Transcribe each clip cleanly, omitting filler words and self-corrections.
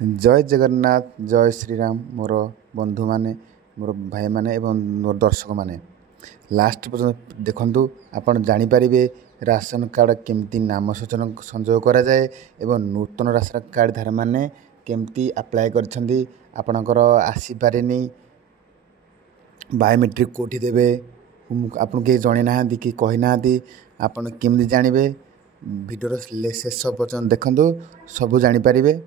जय जगन्नाथ जय श्रीराम मोर बंधु माने मोर भाई माने एवं मोर दर्शक माने लास्ट पर्यंत देखंतु आपण जानि परिबे राशन कार्ड केमती नाम सूचना संयोग करा जाए एवं नूतन राशन कार्ड धार माने केमती अप्लाई करछंदी आपणकर आसी पारेनी बायोमेट्रिक कोठी देबे आपन के जणे ना कि कहि ना आपन केमती जानिबे वीडियो शेष पर्यंत देखंतु सब जानि परिबे।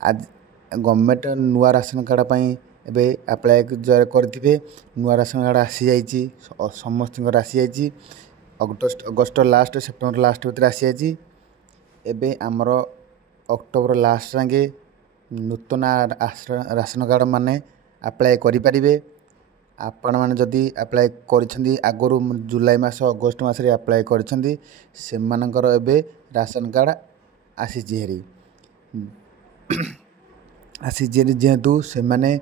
आज गवर्नमेंट नुआ राशन कार्ड पाई एबे अप्लाई करथिबे नुआ राशन कार्ड आसी जाइछि समस्त आसी जाइछि अगस्त लास्ट सेप्टेम्बर लास्ट भीतर आसी जाइछि एबे हमर अक्टोबर लास्ट संगे नूतन राशन कार्ड माने अप्लाई करि परिबे। आपण माने जदि अप्लाई करिसेंती आगरु जुलाई मास अगस्त मास रे अप्लाई करिसेंती से मानकर एबे राशन कार्ड आसी जेरी आसी जेहेतु से माने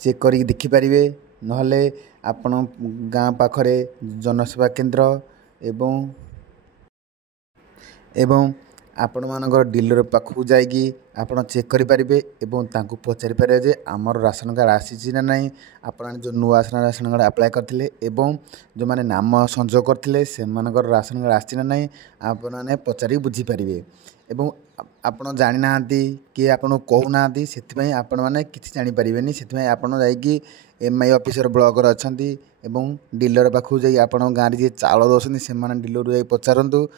चेक करी देखिपारे नहले आपण गाँ पाखरे जनसेवा केंद्र एवं आपण मानकर डीलर पाखु जाइकी आपण चेक करि परिबे एवं तांको पचारि पारे जे हमर राशन कार्ड आसी ना नहीं आपण जो नुआ राशन कार्ड अप्लाई करथिले एवं जो माने नाम संयोग करथिले से मानकर राशन कार्ड आसी ना नहीं आपण माने पचारि बुझी परिबे एवं आपण जानि नांती कि आपण कहू नांती सेति आपण माने किछि जानि परिबेनी सेति आपण जाइकी एमआई ऑफिसर ब्लॉक रे अछंती एवं डीलर पाखु जाई आपण गाँ रे जे चाउल दोसनी से माने डीलर जाई पचारंतु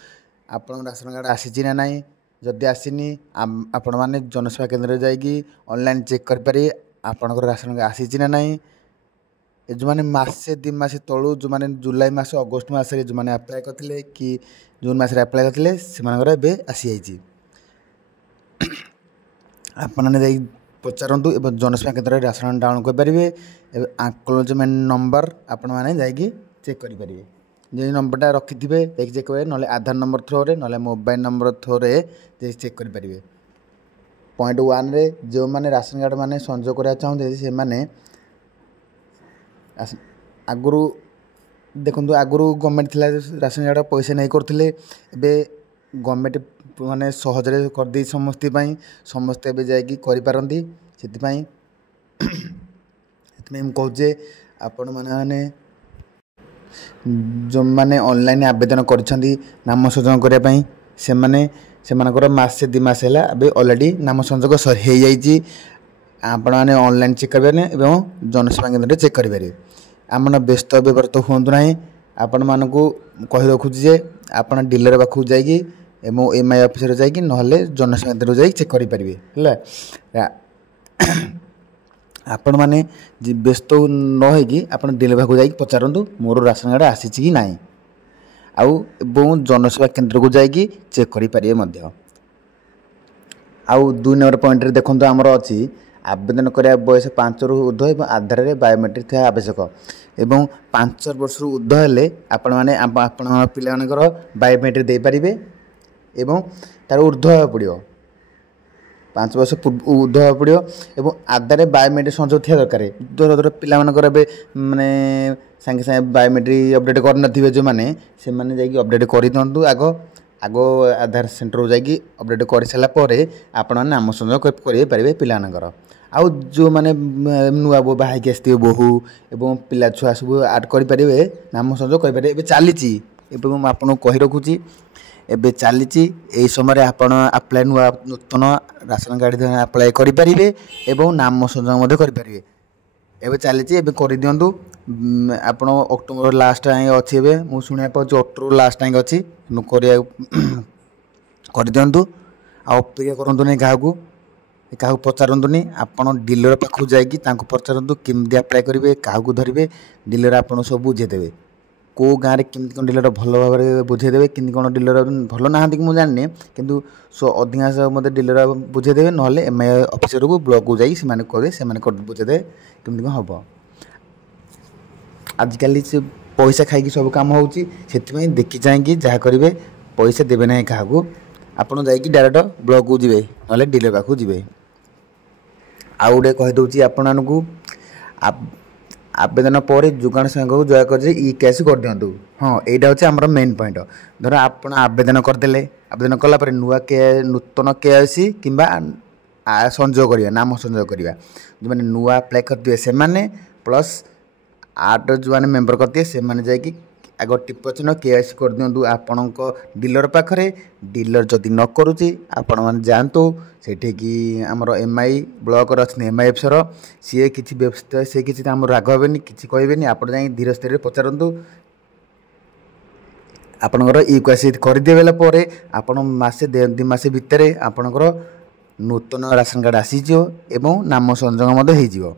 आपण राशन कार्ड आसी ना नहीं जदि आसीनी आपण माने जनसेवा केंद्र जाइकी ऑनलाइन चेक कर पारे आपणकर राशन कार्ड आसी ना नहीं जो माने मासे 2 मास तळु जो माने जुलाई मास अगस्त मास रे जो माने अप्लाई करथिले कि जून मास रे अप्लाई करथिले से मानकर बे आसी जाइछि आपण माने जाई पचारंतु एवं जनसेवा केंद्र रे राशन डाउन कर परिबे एवं एक्नॉलेजमेंट नंबर आपण माने जाइकी चेक करि परिबे जे नंबरटा रखिथिबे एक चेक करे नले आधार नंबर थ्रो रे नले मोबाइल नंबर थ्रो रे जे चेक करि परिबे। पॉइंट 1 रे जो माने राशन कार्ड माने संयोग करा चाहते से माने आगुरु देखंतु आगुरु गवर्नमेंट थिला राशन कार्ड पैसा नहीं करथिले एबे गवर्नमेंट माने सहज रे कर दी समस्ती पई समस्त एबे जाई की करि पारंती सेति पई एतमे हम कहू जे आपण माने जो माने ऑनलाइन आवेदन करछंदी नाम संयोग करिया पई से माने से मानकर मास से 2 मास हैला अबे ऑलरेडी नाम संयोग सर हे जाइछि आपण माने ऑनलाइन चेक करबे एवं जनसेवा केंद्र चेक करिबे आमन व्यस्त व्यवहार होंतु नाही आपण मानकू कहि रखुछि जे आपण डीलर पाखु जाइकी एवं एमआई ऑफिसर जाइकी नहले जनसेवा केंद्र जाइकी चेक करि परिबे हला आपण माने व्यस्त न होगी आपण डीलर पाखु जाइकी पचारंतु मोर राशन कार्ड आसी कि नाही आउ एवं जनसेवा केंद्र को जाइकी चेक करि परिबे मध्य। आउ 2 नंबर पॉइंट रे देखंतु हमर अछि आवेदन करिया बयस 5 रु ऊर्ध्व एवं आधार रे बायोमेट्रिक था आवश्यक एवं 5 वर्ष रु ऊर्ध्व हेले आपण माने आपण पिला मानकर बायोमेट्रिक दे परिबे एवं तार ऊर्ध्व पड़ियो 5 वर्ष ऊर्ध्व पड़ियो एवं आधार रे बायोमेट्रिक संयोग थिया दरकार दर पिला मानकर एबे माने संगे संगे बायोमेट्रिक अपडेट कर नथिबे जो माने से माने जाई की अपडेट करि दंतु आगो आधार सेंटर जाइकी अपडेट कर सारा पर आपण नाम संयोग करें पारे पिलानकर आउ जो माने नुआ बो बाहर आसते बोहू एवं पिला छुआ सब आड करें नाम संयोग करें ए चली आपको कही रखुची एबे चली समय आपण अप्लाई नुआ नूतन राशन कार्ड अप्लाई करें एवं नाम संयोग करें एबे चली एबे कर दिंतु आपण अक्टोबर लास्ट अच्छी एवं मुझे शुणा पाँच अक्टोबर लास्ट अच्छी कर दिंतु अपेक्षा करूँ क्या पचारतुनि आपण डीलर पाखु जाइकी पचारतु केमती अप्लाई करेंगे क्या धरवे डीलर आपन सब बुझेदेवे कौ गाँव में केमती कौन डीलर भल भाव में बुझेदेवे कि कौन डीलर भल ना कि मुझे जानी कितु अधिकांश मत डीलर बुझेदेवे ना एमआई ऑफिसर को ब्लॉक को जाइए से बुझेदे केमती कौन हम आजिकल से पैसा खाई सब कम होती देखी चाहिए जहाँ करेंगे पैसा देवे ना क्या आपड़ जाइए डायरेक्ट ब्लॉक को जी ना डीलर पाखु जी आउ गोटे कहीदे आपको आवेदन पर जोगाण संघ को दयाकर इ कैश कर दिंतु हाँ यहाँ हूँ आम मेन पॉइंट धर आप आवेदन करदे आवेदन कलापर नुआ नूतन केआईसी कि संजोग करिया नाम संजोग करिया जो मैंने नुआ अप्लाई करथिबे सेमाने प्लस आठ जो मैंने मेंबर करथिबे से माने जायकि आग टिप चिन्ह केएस कर दिंतु आपणक डीलर पाखरे डीलर जदि न करुच्ची आपण मैंने जातु सेठी कि आमर एमआई ब्लॉक अच्छे एमआईएफसर सी किसी व्यवस्था सी किसी राग हेनी कि कहबेनि आप धीर स्थिर पचारतु आपणकर ईक्वासी करदेला आपण मसे दि मास भितर आपणकर नूतन राशन कार्ड आसीज एवं नाम संजोग हो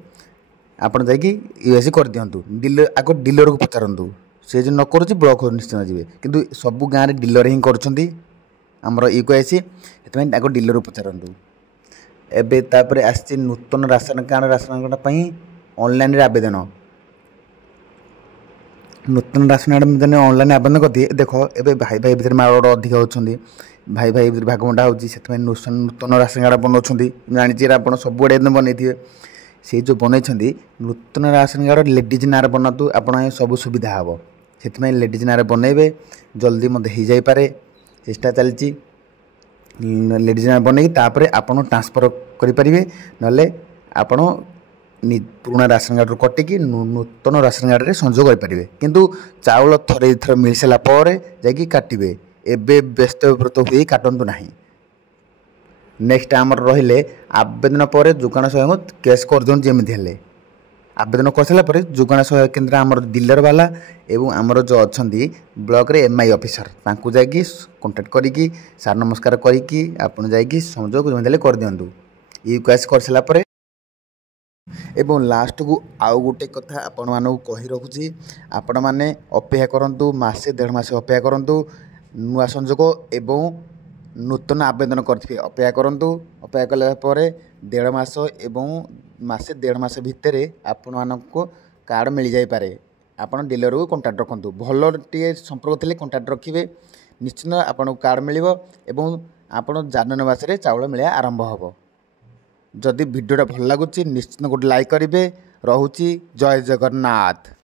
आपड़ जाकि यूएससी कर दिंतु डीलर आग डीलर को पचारतु से जो न करुच्ची ब्लॉक निश्चित जी किंतु सबू गाँव में डीलर ही करमर ईक्वासी से आग डीलर को पचारतु एवं आसी नूतन राशन कार्ड ऑनलाइन आवेदन नूतन राशन कार्ड ऑनलाइन आवेदन करते देख ए भाई भाई भितर माड़ अधिक होती भाई भाई भितर भागमंडा होती नूतन राशन कार्ड बनाऊँ जानी आप सबुआड़े बनई से जो बनई नूतन राशन कार्ड लेडीज नाँ बनातु आप सब सुविधा हे से लेडीज नाँ बनइबे जल्दी मत हो जापे चेष्टा चलती लेडीज नाँ बनई आपड़ ट्रांसफर करें ना आपण पुराना राशन कार्ड कटिकी नूतन राशन कार्ड रे संजोग करेंगे किंतु चाउल थरे थर मिल सारापर जाकि काटे एवं व्यस्तव्रत हुए काटतु ना नेक्स्ट आमर रहिले आवेदन पर जोगाण सहायक केस कर दिखाँ जमी हेले आवेदन कर सारापर जोगाण सहायक केन्द्र आमर डीलर वाला एवं आमर जो अच्छा ब्लॉक रे एमआई ऑफिसर तांकु जाकि कांटेक्ट करिकी सार नमस्कार करिकी आपण जाकि संजोग जमी कर दिंतु ये केस कर सारापर एवं लास्ट को आउ गोटे कथा आपण मानक कही रखुची आपण माने अपेक्षा करंतु मासे डेढ़ मास अपेक्षा करंतु नुआ संजोग एवं नूतन आवेदन करथिबे अपेक्षा करंतु अपेक्षा कला परे डेढ़ मास एवं मासे डेढ़ मास भितर आपण मानक कार्ड मिल जाई पारे आपण डीलर को कांटेक्ट रखंतु भल टे संपर्क थिले कांटेक्ट रखिबे निश्चित आपण कार्ड मिलिबो एवं आपण जनवरी मासरे चाउल मिलिया आरंभ हबो जदि वीडियोटा भल लगुच निश्चित गोटे लाइक करेंगे रोची जय जगन्नाथ।